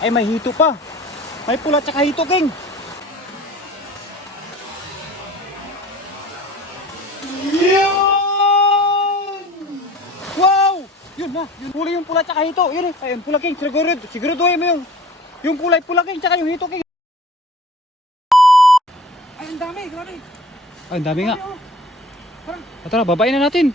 Ay, may hito pa. May pula tsaka hito, King. Yun! Wow! Yun na, yun huli yung pula tsaka hito. Yun eh, ayun pula king, siguro, siguraduhin mo yung yung kulay pula king tsaka yung hito king. Ay, ang dami, grabe. Ay, ang dami nga. Oh. Parang, tara, babain na natin.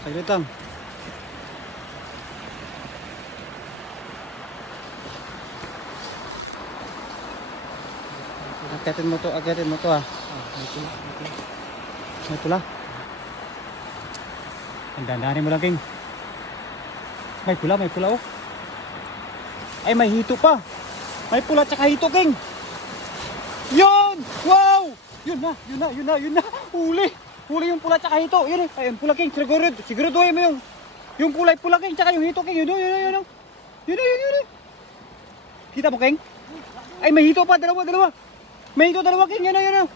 Saglit lang. Agatin mo to, agatin mo to ah. May pula. Ang dandanin mo lang, King. May pula, may pula oh. Ay, may hito pa. May pula tsaka hito, King. Yun! Wow! Yun na, yun na, yun na, yun na. Huli. Huli yung pula tsaka hito. Yun eh. Ayun, pula, King. Siguro, siguraduhin mo yung yung kulay pula, King, tsaka yung hito, King. Yun, yun, yun, yun. Yun, yun, yun, yun. Kita mo, King? Ay, may hito pa. Dalawa, dalawa. May hito, dalawa, King. Yan, yan, yan.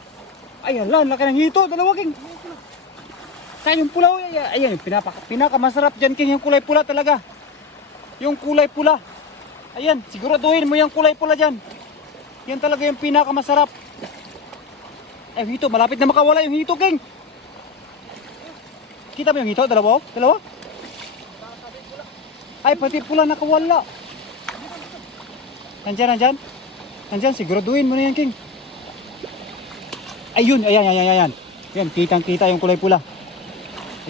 Ay, ala, laki ng hito. Dalawa, King. Kaya yung pula, oh, ay, ayan, pinapa, pinakamasarap dyan, King, yung kulay pula talaga. Yung kulay pula. Ayan, siguraduhin mo yung kulay pula dyan. Yan talaga yung pinakamasarap. Ay, hito, malapit na makawala yung hito, King. Kita mo yung hito, dalawa, oh? Dalawa? Ay, pati pula nakawala. Nandyan, nandyan. Nandyan, siguraduhin mo na yan, King. Ayun, ayan, ayan, ayan, ayan. Yan, kitang kita yung kulay pula.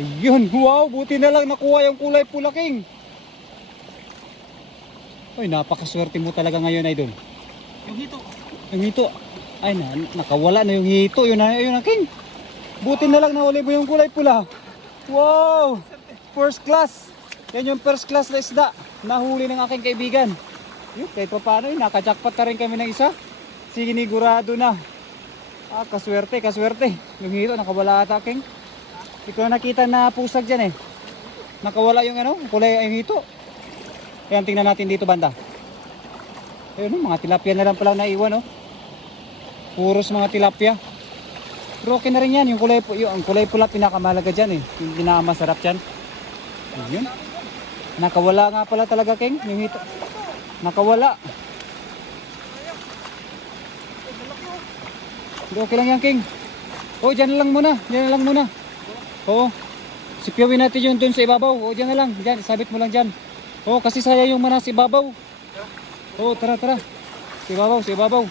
Ayun, wow, buti na lang nakuha yung kulay pula, King. Ay, napakaswerte mo talaga ngayon, Idol. yung hito. Yung hito, ay na, nakawala na yung hito. Yun na, yun na, King. Buti na lang nahuli mo yung kulay pula. Wow! First class. Yan yung first class na isda. Nahuli ng aking kaibigan. Yun, kahit pa paano, yun, nakajackpot ka rin kami ng isa. Sinigurado na. Ah, kaswerte, kaswerte. Yung hito, nakawala ata, King. Hindi na nakita na pusag dyan eh. Nakawala yung ano, kulay yung hito. Ayan, tingnan natin dito banda. Ayun, oh, mga tilapia na lang pala naiwan, oh. Puros mga tilapia. Pero okay na rin yan, yung kulay, yung, ang kulay pula pinakamalaga dyan eh. Yung pinakamasarap dyan. Ayun. Nakawala nga pala talaga, King. Yung hito. Nakawala. Okay lang yan, King. Oh, dyan lang muna. Dyan lang muna. Oo. Sikyawin natin yun dun sa ibabaw. O, dyan na lang. Dyan, sabit mo lang dyan. Oo, kasi sayang yung manas ibabaw. Oo, tara, tara. Sa ibabaw, sa ibabaw.